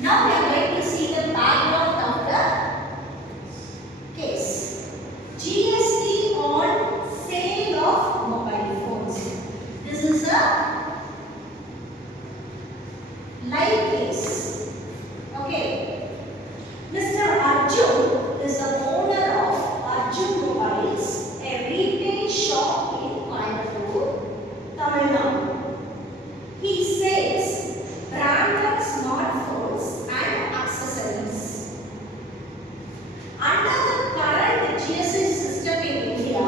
Now we are going to see the background of the case. GST on sale of mobile phones. This is a live case. Okay. Mr. Arjun is the owner of Arjun Mobiles, a retail shop in Coimbatore, Tamil Nadu. He sells branded smartphones and accessories. Under the current GST system in India,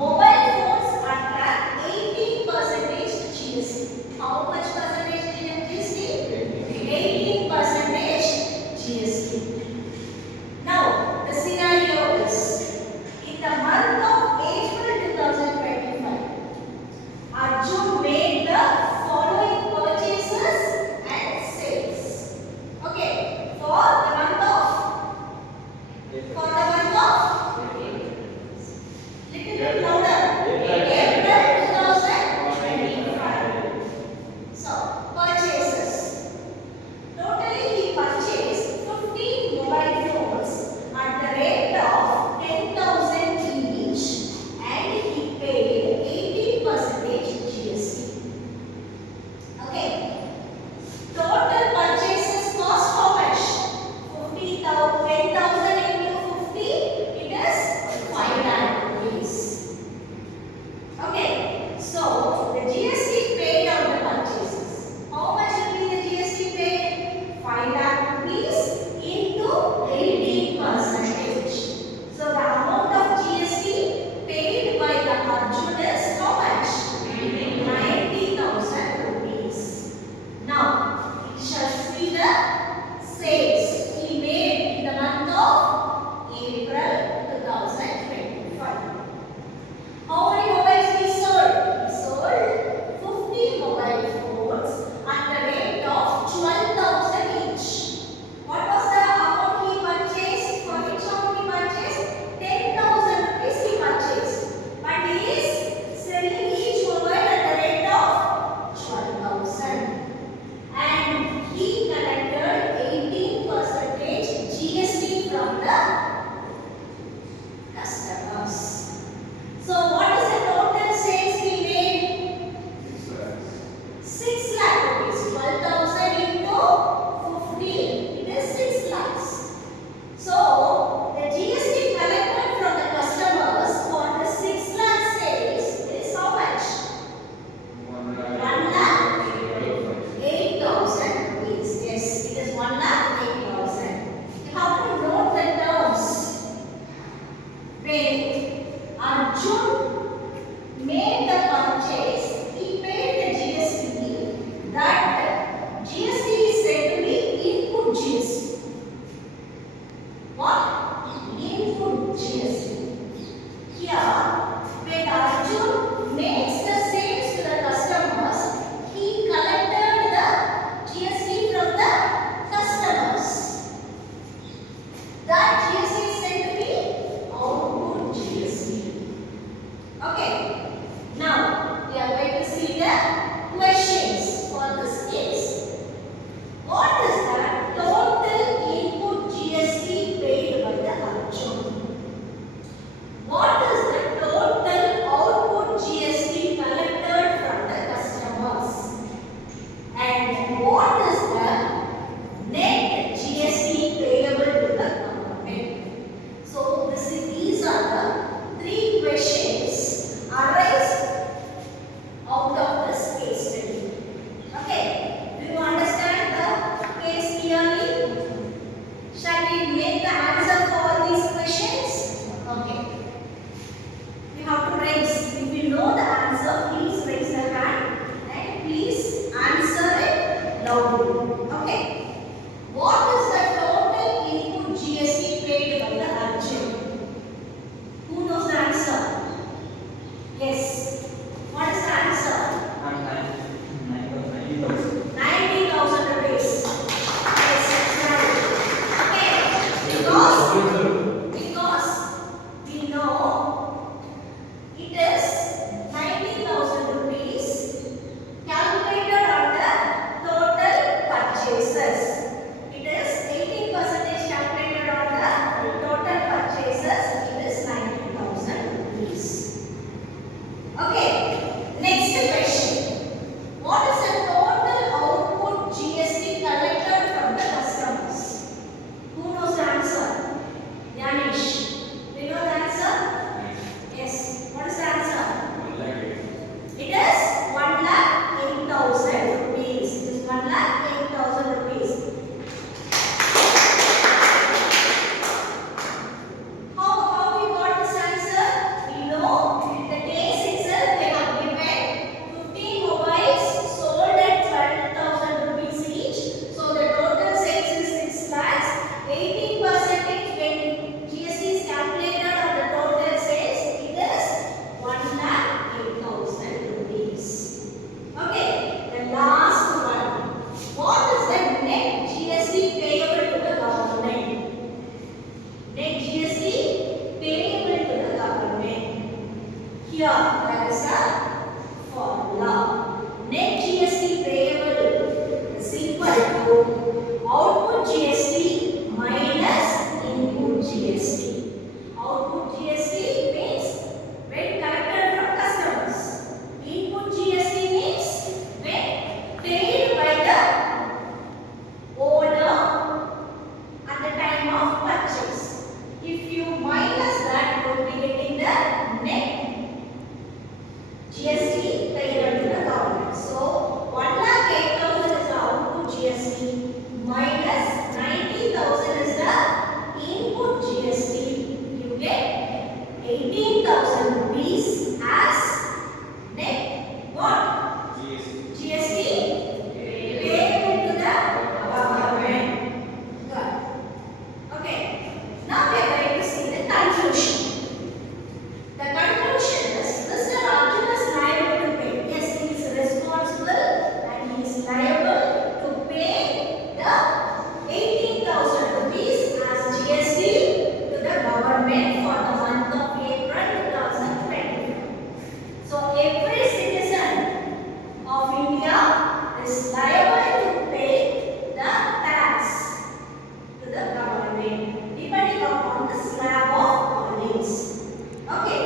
mobile phones attract 18% GST. How much percentage GST? 18% GST. Now, the scenario is, in the month of April 2025, Arjun made the following purchases and sales. Okay, for the month of little bit louder. April 2025. So, purchases. Totally he purchased 15 mobile phones at the rate of 10,000 each and he paid 18% GST. Okay. Total purchases cost how much? 10,000 into 50, it is 5 lakh rupees. Okay. So, the GST paid on the purchases. How much will be the GST paid? 5 lakh rupees into 18%. So, the amount of GST paid by the Arjun is how much? 90,000 rupees. Now, we shall see the sales he made in the month of April 2025. How many mobiles he sold? He sold 50 mobile phones at the rate of 12,000 each. What was the amount he purchased? For which amount he purchased? 10,000 rupees he purchased. But he is selling each mobile at the rate of 12,000. And he collected 18% minus 90,000 is the input GST. You get 18,000 rupees as net what? GST payment to the government. Good. Okay. Now we are going to see the conclusion. The conclusion is Mr. Arjun is liable to pay. Yes, he is responsible and he is liable to pay the 18,000 rupees as GST to the government for the month of April 2020. So every citizen of India is liable to pay the tax to the government depending upon the slab of earnings. Okay.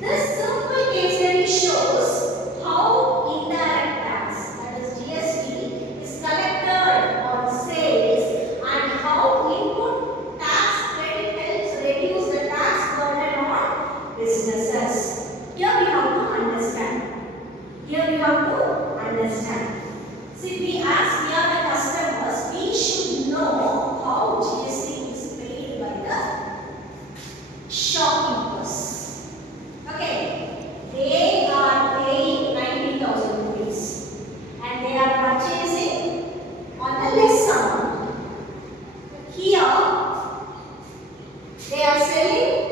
This simple case study shows how indirect tax, that is GST, is collected on sales and how input tax credit helps reduce the tax burden on businesses. Here we have to understand. See, we as we are the customers, we should know how GST is paid by the shopkeepers. Okay, they are paying 90,000 rupees and they are purchasing on the less amount. Here, they are selling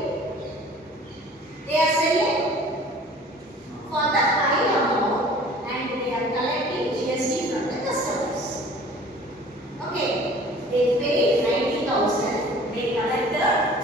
for the high amount and they are collecting GST from the customers. Okay, they paid 90,000, they collected